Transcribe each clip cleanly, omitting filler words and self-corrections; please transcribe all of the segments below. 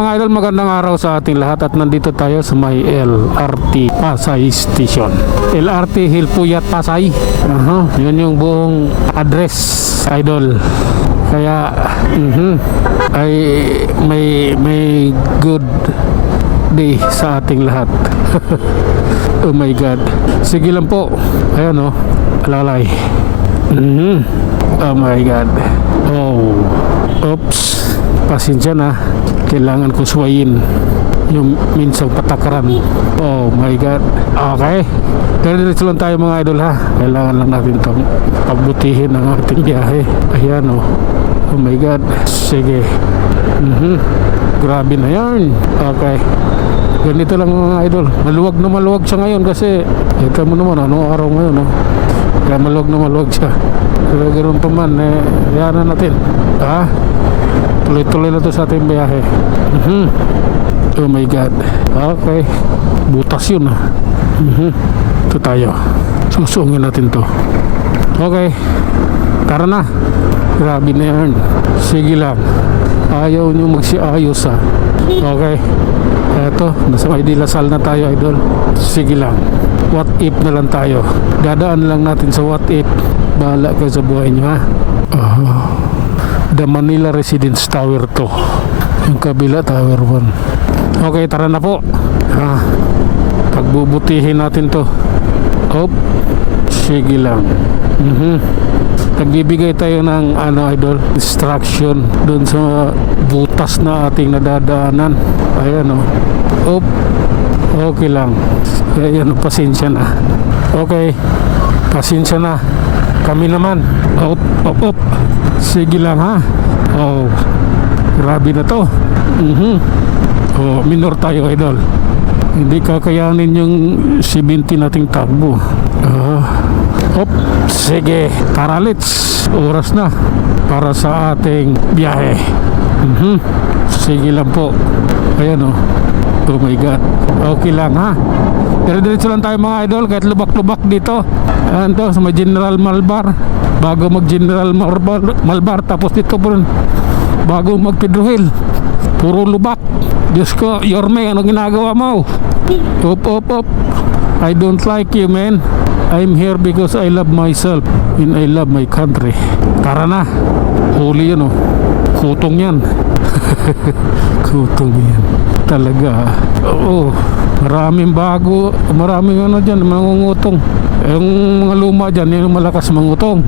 mga idol, magandang araw sa ating lahat at nandito tayo sa may LRT Pasay Station. LRT Hilpuyat Pasay. Yun yung buong address, idol. Kaya ay may good day sa ating lahat. Oh my God. Sige lang po. Ayan o, alalay. Oh my God. Oh, oops, pasensya na, kailangan ko suwayin yung minsang patakaran. Oh my God. Okay, diretso lang tayo mga idol ha. Kailangan lang natin itong pagbutihin ang ating biyahe. Ayan oh. Oh my God. Sige. Grabe na yan. Okay, ganito lang mga idol. Maluwag na maluwag siya ngayon kasi ito mo naman ano araw ngayon no? Kaya maluwag na maluwag siya. Pero ganoon pa man yan na natin. Tuloy-tuloy na to sa ating biyahe. Oh my God. Okay, butas yun Ito tayo, susungin natin to. Okay, tara na. Grabe na yan. Sige lang, ayaw nyo magsiayos Okay, eto, nasa may Dilasal na tayo idol. Sige lang, what if na lang tayo. Dadaan lang natin sa what if. Bahala kayo sa buhay nyo The Manila Residence Tower 2, yung kabila Tower 1. Okay, tara na po. Pagbubutihin natin to. Sige lang. Nagbibigay tayo ng idol, distraction dun sa butas na ating nadadaanan. Ayan okay lang. Ayan, pasensya na. Okay, pasensya na. Kami naman. Sige lang grabe na to. Minor tayo idol. Hindi kakayanin yung 70 nating takbo. Sige, tara let's. Oras na para sa ating biyahe. Sige lang po. Ayan oh my God. Okay lang Dire-diretso lang tayo mga idol, kahit lubak-lubak dito. Ayan to, sa may General Malbar. Bago mag General Malbar, tapos dito po bago mag Pedro Hill, puro lubak. Diyos ko, Yorme, ano ginagawa mo? Op. I don't like you, man. I'm here because I love myself and I love my country. Tara na. Huli yan Kutong yan. Kutong yan talaga. Maraming bago, maraming dyan, mangungutong. Yung mga luma dyan, yung malakas mangutong.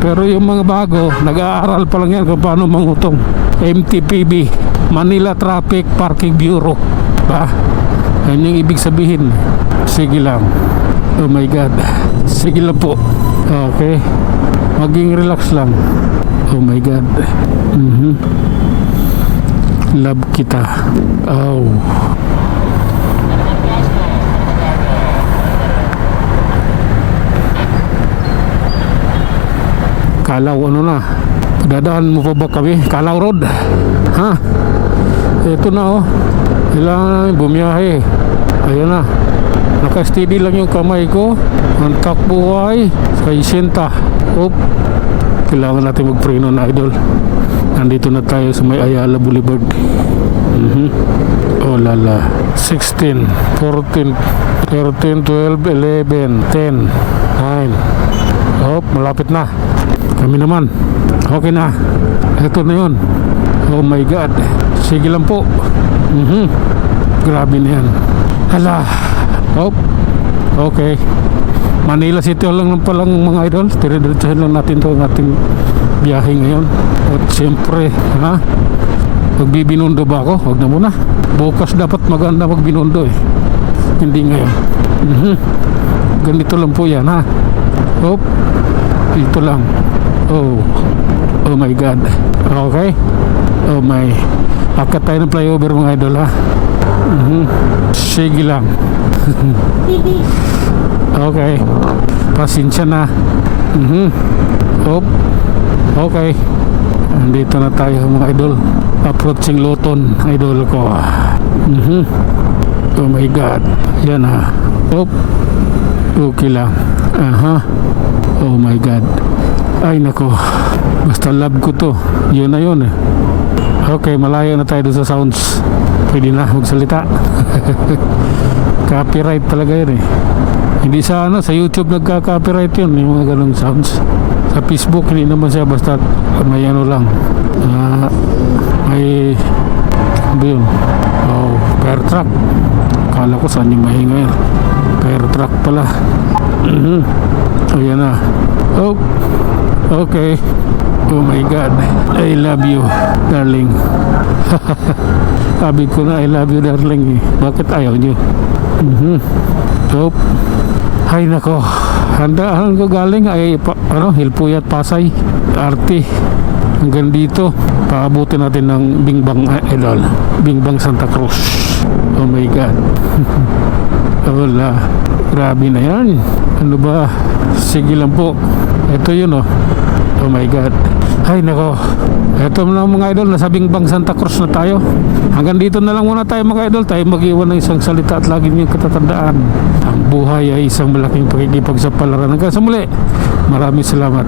Pero yung mga bago, nag-aaral pa lang yan kung paano mangutong. MTPB, Manila Traffic Parking Bureau. Yan yung ibig sabihin. Sige lang. Oh my God. Sige lang po. Okay, maging relax lang. Oh my God. Love kita. Kalaw na. Dadaan mo pa ba kami? Kalaw Road. Ito na kailangan namin bumiyahe. Ayan na. Naka-steady lang yung kamay ko. Ang takbo ay 60. Kailangan natin magpreno na idol. Nandito na tayo sa may Ayala Boulevard. Oh lala. 16, 14, 13, 12, 11, 10, 9. Malapit na. Kami naman. Okay na. Ito na yun. Oh my God. Sige lang po. Grabe na yan. Hala. Okay. Manila City lang palang mga idol. Dire-diretsahin lang natin to ang ating biyahe ngayon. At siyempre magbibinondo ba ako? Huwag na muna. Bukas dapat maganda magbinondo hindi ngayon. Ganito lang po yan dito lang. Oh my God. Okay. Oh my. Akat tayo ng flyover mga idol Sige lang. Okay, pasensya na. Okay, andito na tayo mga idol. Approaching Luton, idol ko. Oh my God. Yan okay lang. Oh my God. Ay nako, basta love ko to. Yun na yun Okay, malayo na tayo doon sa sounds. pwede na magsalita. Copyright talaga yun eh. Hindi sa sa YouTube nagka-copyright yun, yung mga ganong sounds. Sa Facebook hindi naman siya, basta may lang. May ba yun? Oh, fire truck. Kala ko saan yung mahinga yun. Fire truck pala. Ayan na. Oh, okay. Oh my God, I love you, darling. Sabi ko na I love you, darling eh. Bakit ayaw nyo? So, ay nako, handaan ko galing ay Hilpuyat Pasay RT hanggang dito. Paabutin natin ng Bingbang Idol, Bingbang Santa Cruz. Oh my God. Wala, grabe na yan. Ano ba? Sige lang po. Ito yun oh. Oh my God. Ay nako. Ito na mga idol, nasa Bingbang Santa Cruz na tayo. Hanggang dito na lang muna tayo mga idol. Tayo mag-iwan ng isang salita at lagi niyong katatandaan. Ang buhay ay isang malaking pakikipagsapalaran. Hanggang sa muli. Maraming salamat.